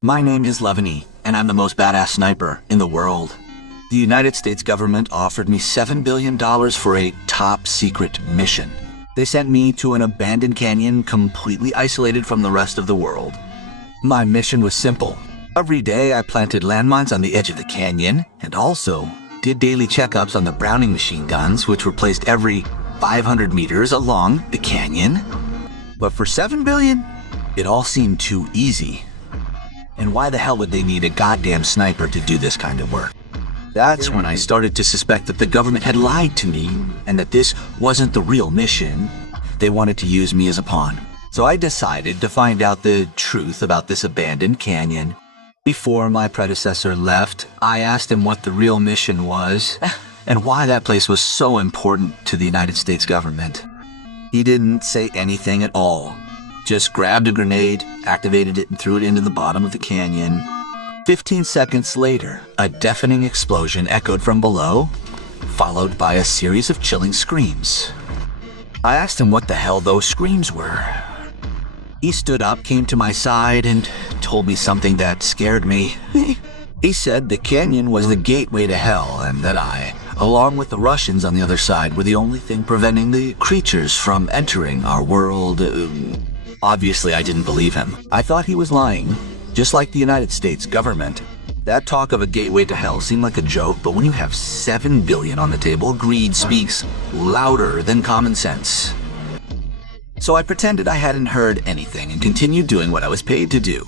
My name is Levany, and I'm the most badass sniper in the world. The United States government offered me $7 billion for a top-secret mission. They sent me to an abandoned canyon completely isolated from the rest of the world. My mission was simple. Every day I planted landmines on the edge of the canyon and also did daily checkups on the Browning machine guns, which were placed every 500 meters along the canyon. But for $7 billion, it all seemed too easy. And why the hell would they need a goddamn sniper to do this kind of work? That's when I started to suspect that the government had lied to me and that this wasn't the real mission. They wanted to use me as a pawn. So I decided to find out the truth about this abandoned canyon. Before my predecessor left, I asked him what the real mission was and why that place was so important to the United States government. He didn't say anything at all. Just grabbed a grenade, activated it, and threw it into the bottom of the canyon. 15 seconds later, a deafening explosion echoed from below, followed by a series of chilling screams. I asked him what the hell those screams were. He stood up, came to my side, and told me something that scared me. He said the canyon was the gateway to hell, and that I, along with the Russians on the other side, were the only thing preventing the creatures from entering our world. Obviously, I didn't believe him. I thought he was lying, just like the United States government. That talk of a gateway to hell seemed like a joke, but when you have $7 billion on the table, greed speaks louder than common sense. So I pretended I hadn't heard anything and continued doing what I was paid to do.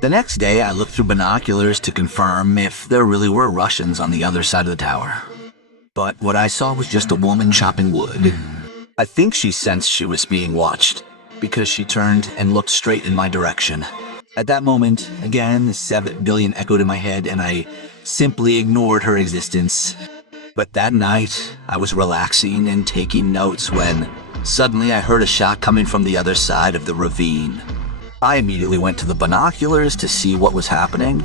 The next day, I looked through binoculars to confirm if there really were Russians on the other side of the tower. But what I saw was just a woman chopping wood. I think she sensed she was being watched, because she turned and looked straight in my direction. At that moment, again, the $7 billion echoed in my head, and I simply ignored her existence. But that night, I was relaxing and taking notes when suddenly I heard a shot coming from the other side of the ravine. I immediately went to the binoculars to see what was happening,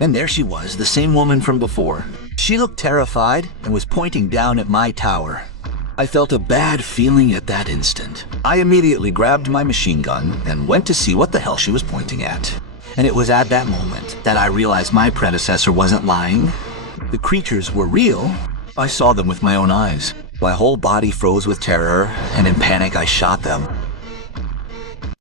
and there she was, the same woman from before. She looked terrified and was pointing down at my tower. I felt a bad feeling at that instant. I immediately grabbed my machine gun and went to see what the hell she was pointing at. And it was at that moment that I realized my predecessor wasn't lying. The creatures were real. I saw them with my own eyes. My whole body froze with terror, and in panic I shot them.